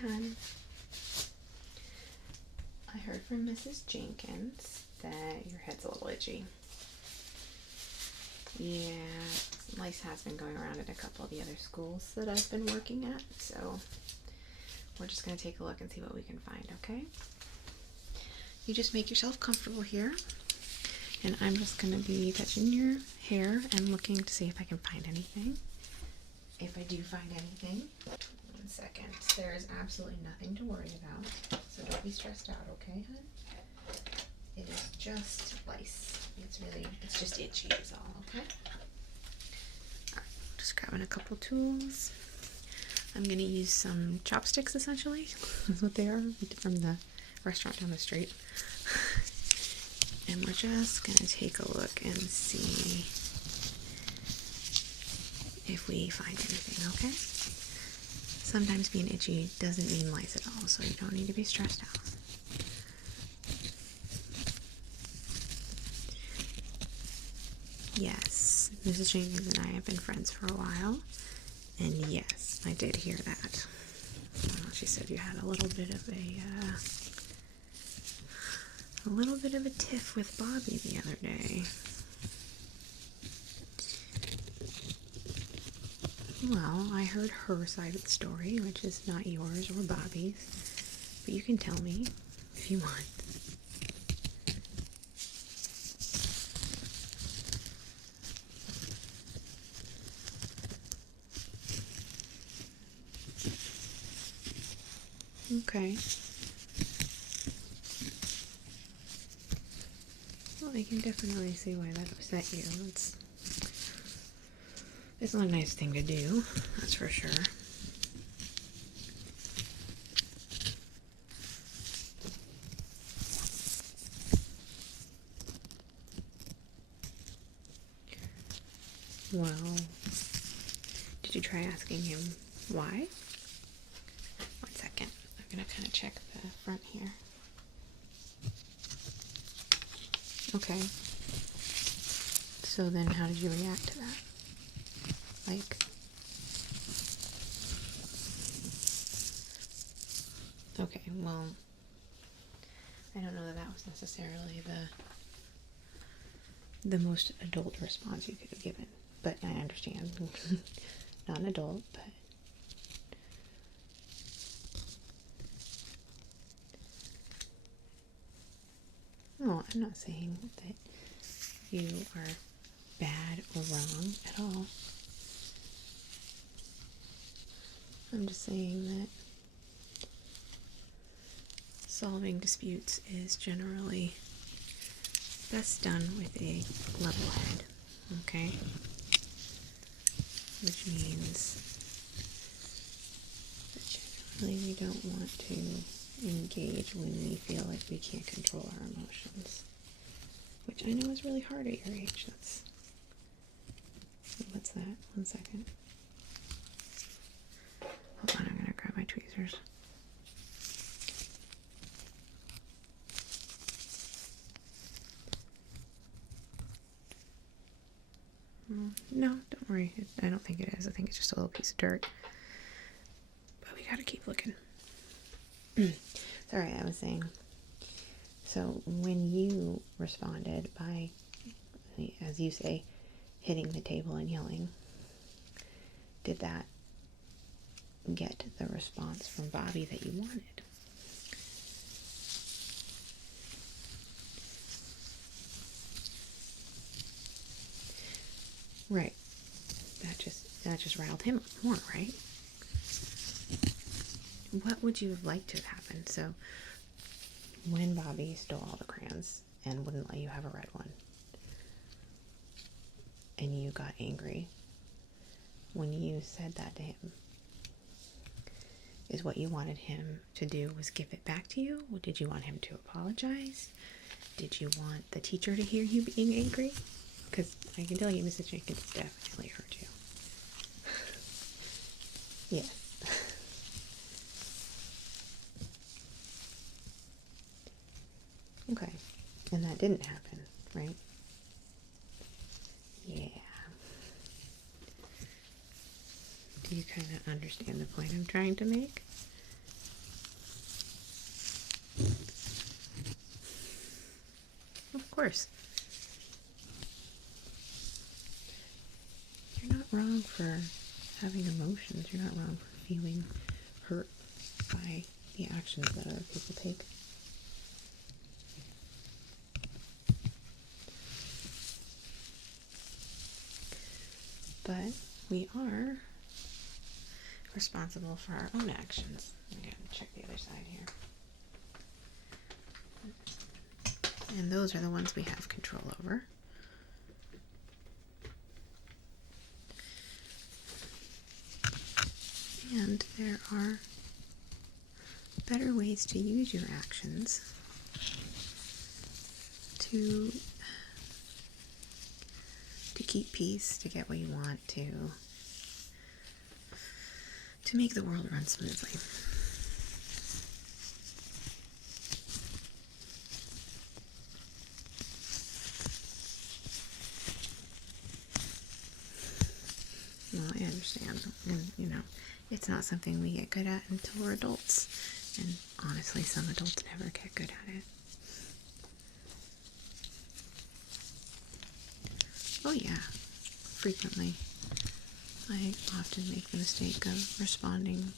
hon. I heard from Mrs. Jenkins that your head's a little itchy. Yeah, lice has been going around at a couple of the other schools that I've been working at, so we're just going to take a look and see what we can find, okay? You just make yourself comfortable here, and I'm just going to be touching your hair and looking to see if I can find anything. If I do find anything, 1 second. There is absolutely nothing to worry about, so don't be stressed out, okay, hon? It is just lice. It's just itchy is all, okay? Alright, just grabbing a couple tools. I'm going to use some chopsticks, essentially. That's what they are, from the restaurant down the street. And we're just going to take a look and see if we find anything, okay? Sometimes being itchy doesn't mean lice at all, so you don't need to be stressed out. Yes, Mrs. Jenkins and I have been friends for a while, and yes, I did hear that. Well, she said you had a little bit of a tiff with Bobby the other day. Well, I heard her side of the story, which is not yours or Bobby's, but you can tell me if you want. Okay. Well, I can definitely see why that upset you. It's not a nice thing to do, that's for sure. Well, did you try asking him why? 1 second. I'm gonna kind of check the front here. Okay. So then how did you react to that? Like, okay, well, I don't know that was necessarily the most adult response you could have given, but I understand. Not an adult, but no, I'm not saying that you are bad or wrong at all. I'm just saying that solving disputes is generally best done with a level head, okay? Which means that generally we don't want to engage when we feel like we can't control our emotions. Which I know is really hard at your age. What's that? 1 second. Hold on, I'm gonna grab my tweezers. No, don't worry. I don't think it is. I think it's just a little piece of dirt. But we gotta keep looking. Sorry, I was saying. So when you responded by, as you say, hitting the table and yelling, did that get the response from Bobby that you wanted? Right. That just riled him up more, right? What would you have liked to have happened? So when Bobby stole all the crayons and wouldn't let you have a red one, and you got angry, when you said that to him, is what you wanted him to do was give it back to you? Or did you want him to apologize? Did you want the teacher to hear you being angry? Because I can tell you Mrs. Jenkins definitely heard you. Yes. Okay. And that didn't happen, right? Yeah. Do you kind of understand the point I'm trying to make? course. You're not wrong for having emotions. You're not wrong for feeling hurt by the actions that other people take. But we are responsible for our own actions. I'm going to check the other side here. And those are the ones we have control over. And there are better ways to use your actions to keep peace, to get what you want, to make the world run smoothly. Well, I understand, and you know, it's not something we get good at until we're adults, and honestly, some adults never get good at it. Oh yeah, frequently. I often make the mistake of responding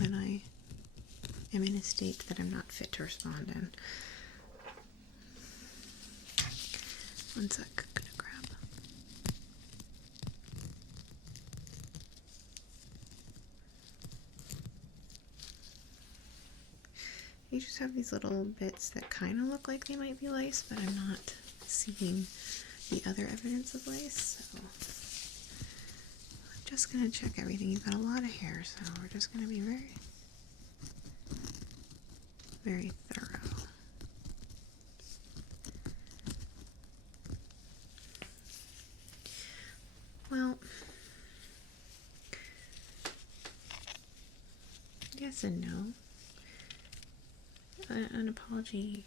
when I am in a state that I'm not fit to respond in. One sec, gonna grab. You just have these little bits that kind of look like they might be lice, but I'm not seeing the other evidence of lice, so I'm just gonna check everything. You've got a lot of hair, so we're just gonna be very, very thorough. Well, yes and no. An apology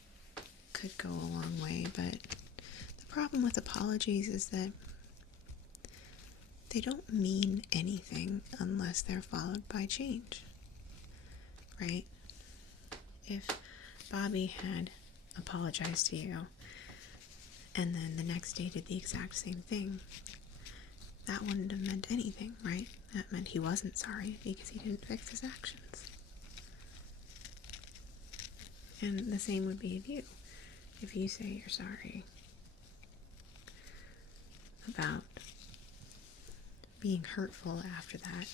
could go a long way, but the problem with apologies is that they don't mean anything unless they're followed by change, right? If Bobby had apologized to you and then the next day did the exact same thing, that wouldn't have meant anything, right? That meant he wasn't sorry because he didn't fix his actions. And the same would be of you. If you say you're sorry about being hurtful after that,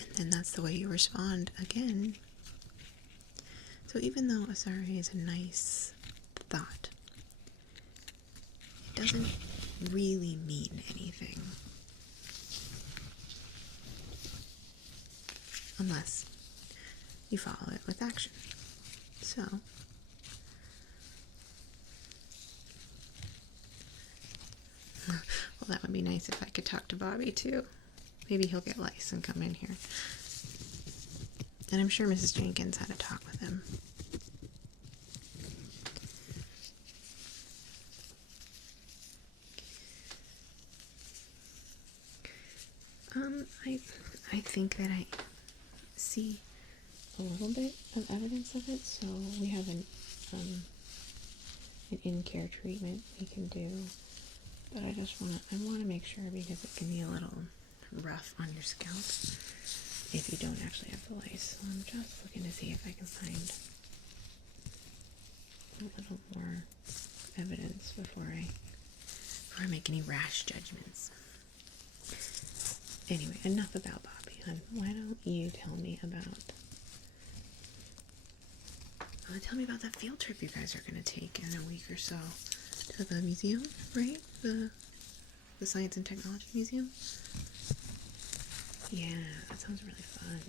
and then that's the way you respond again. So even though a sorry is a nice thought, it doesn't really mean anything unless you follow it with action. So, well, that would be nice if I could talk to Bobby too. Maybe he'll get lice and come in here. And I'm sure Mrs. Jenkins had a talk with him. I think that I see a little bit of evidence of it. So we have an in-care treatment we can do, but I want to make sure, because it can be a little rough on your scalp if you don't actually have the lice. So I'm just looking to see if I can find a little more evidence before I make any rash judgments. Anyway, enough about Bobby, hon. Why don't you tell me about that field trip you guys are going to take in a week or so to the museum, right? The Science and Technology Museum? Yeah, that sounds really fun.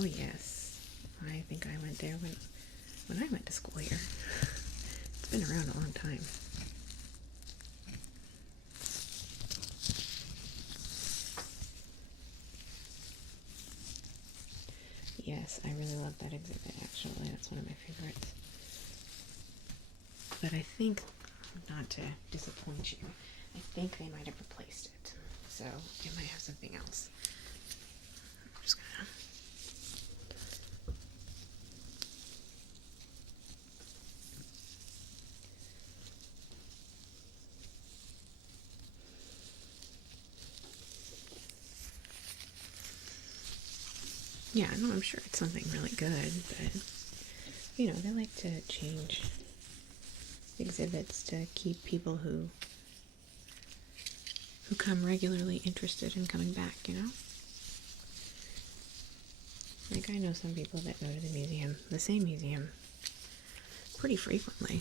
Oh yes, I think I went there when I went to school here. It's been around a long time. Yes, I really love that exhibit, actually. That's one of my favorites. But I think, not to disappoint you, I think they might have replaced it. So it might have something else. Yeah, no, I'm sure it's something really good, but, you know, they like to change exhibits to keep people who come regularly interested in coming back, you know? Like, I know some people that go to the museum, the same museum, pretty frequently.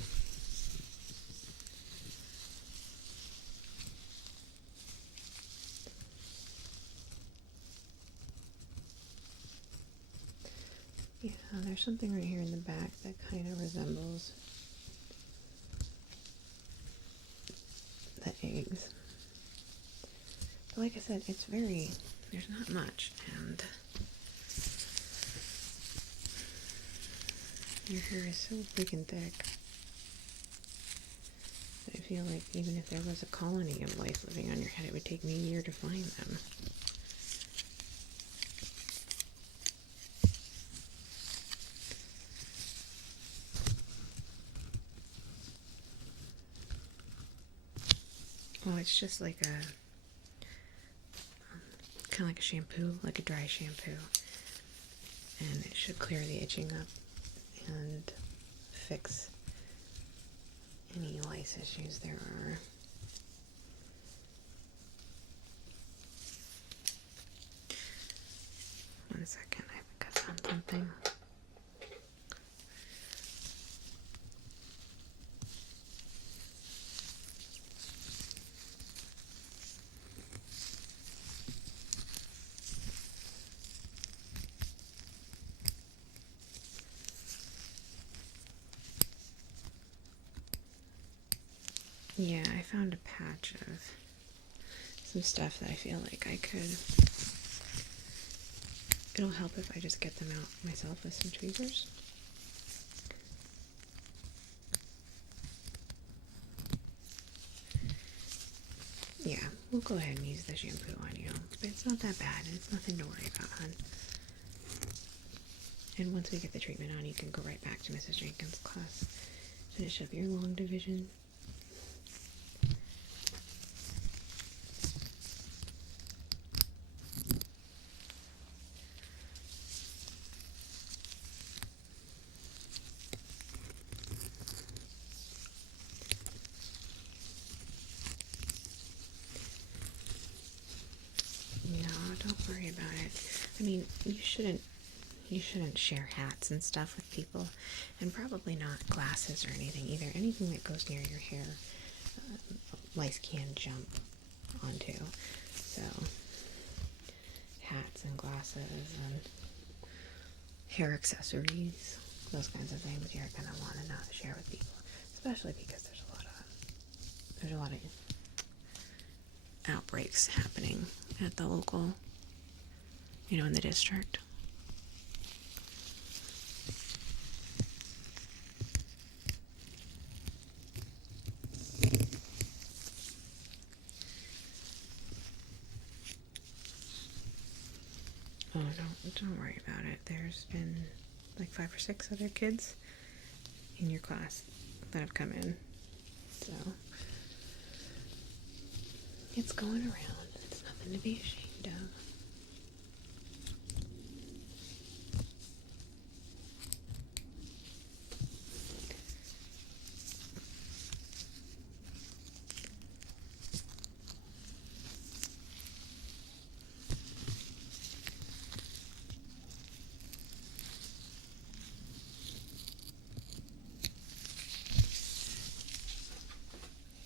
Yeah, there's something right here in the back that kind of resembles the eggs. But like I said, it's there's not much, and your hair is so freaking thick that I feel like even if there was a colony of lice living on your head, it would take me a year to find them. Well, it's just like kind of like a shampoo, like a dry shampoo, and it should clear the itching up and fix any lice issues there are. One second, I think I found something. Yeah, I found a patch of some stuff that I feel like it'll help if I just get them out myself with some tweezers. Yeah, we'll go ahead and use the shampoo on you. It's not that bad, and it's nothing to worry about, hon. And once we get the treatment on, you can go right back to Mrs. Jenkins' class. Finish up your long division. No, don't worry about it. I mean, you shouldn't share hats and stuff with people, and probably not glasses or anything either. Anything that goes near your hair, lice can jump onto. So, hats and glasses and hair accessories, those kinds of things you're gonna want to not share with people, especially because there's a lot of outbreaks happening at the local, in the district. Oh, don't worry about it. There's been like 5 or 6 other kids in your class that have come in, so it's going around. It's nothing to be ashamed of.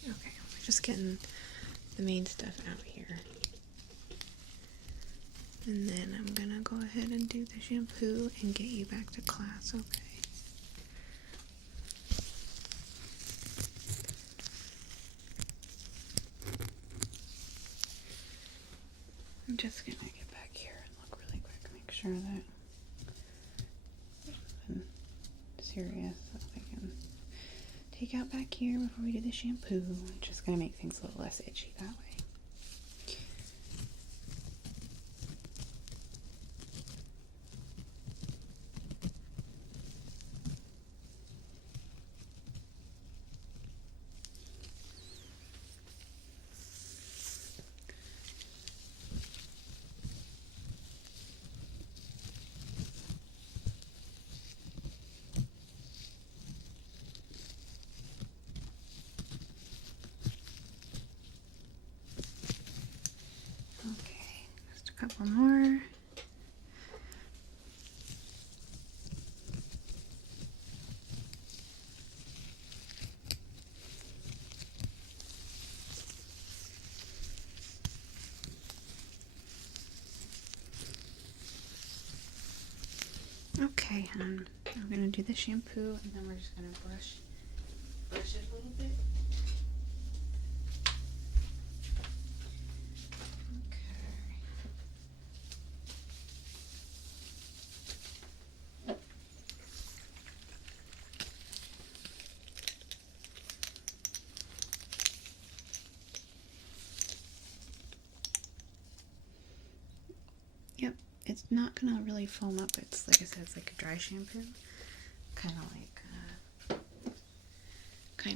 Okay, we're just getting the main stuff out here. And then I'm gonna go ahead and do the shampoo and get you back to class, okay? I'm just gonna get back here and look really quick, make sure that there's nothing serious that I can take out back here before we do the shampoo. Just gonna make things a little less itchy that way. couple more. Okay, I'm gonna do the shampoo, and then we're just gonna brush it a little bit. Yep, it's not gonna really foam up. It's like I said, it's like a dry shampoo, kind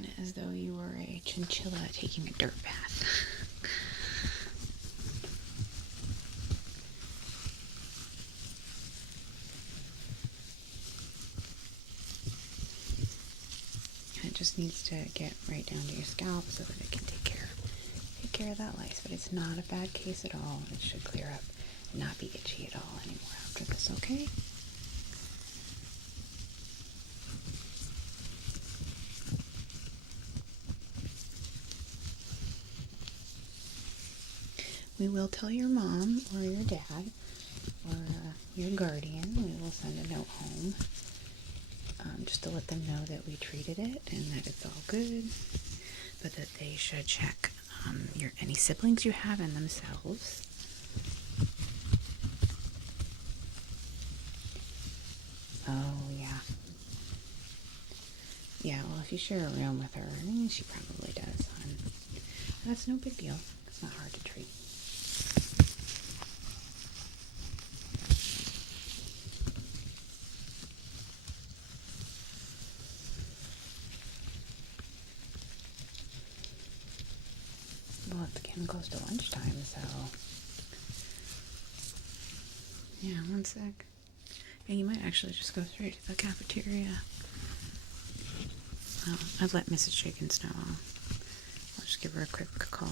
of as though you were a chinchilla taking a dirt bath. And it just needs to get right down to your scalp so that it can take care of that lice. But it's not a bad case at all. It should clear up and not be itchy at all anymore after this, okay? We will tell your mom or your dad or your guardian. We will send a note home just to let them know that we treated it and that it's all good, but that they should check any siblings you have and themselves. Oh, yeah. Yeah, well, if you share a room with her, she probably does. That's no big deal. It's not hard to treat. Well, it's getting close to lunchtime, so... Yeah, one sec. Yeah, you might actually just go straight to the cafeteria. Well, I've let Mrs. Jenkins know. I'll just give her a quick call.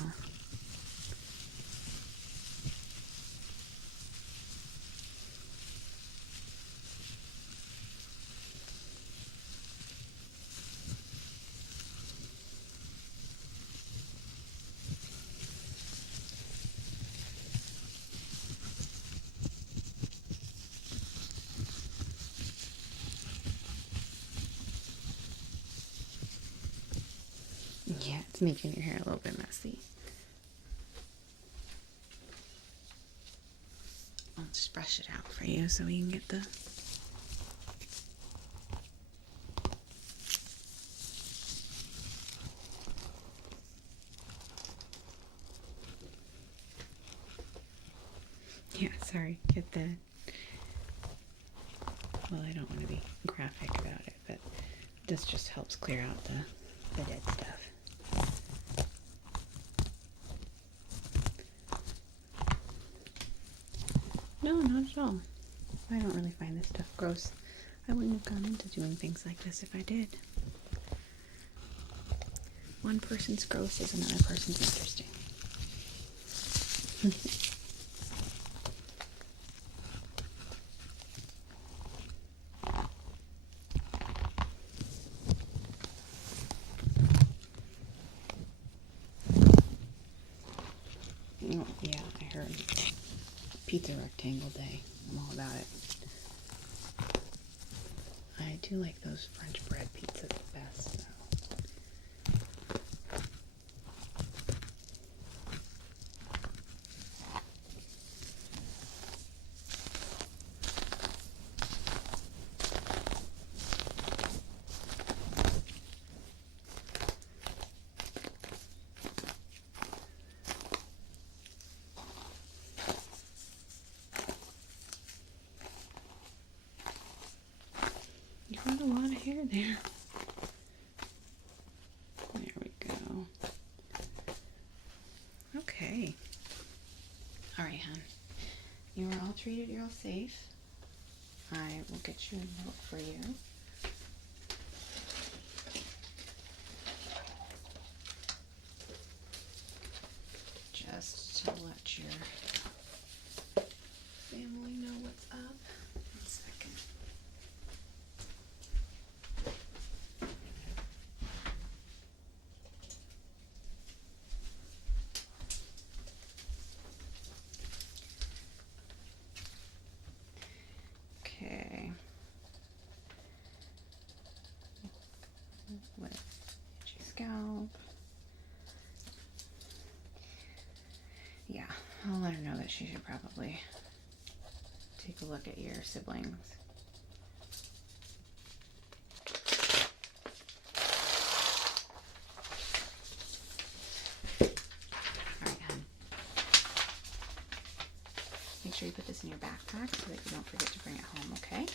Yeah, it's making your hair a little bit messy. I'll just brush it out for you so we can get the... Yeah, sorry, get the... Well, I don't want to be graphic about it, but this just helps clear out the dead stuff. No, not at all. I don't really find this stuff gross. I wouldn't have gone into doing things like this if I did. One person's gross is another person's interesting. Oh, yeah, I heard. Pizza rectangle day. I'm all about it. I do like those French bread pizzas the best, though. You got a lot of hair there. There we go. Okay. Alright, hon. You are all treated, you're all safe. I will get you a note for you. Just to let your scalp. Yeah, I'll let her know that she should probably take a look at your siblings. Alright, hon. Make sure you put this in your backpack so that you don't forget to bring it home, okay?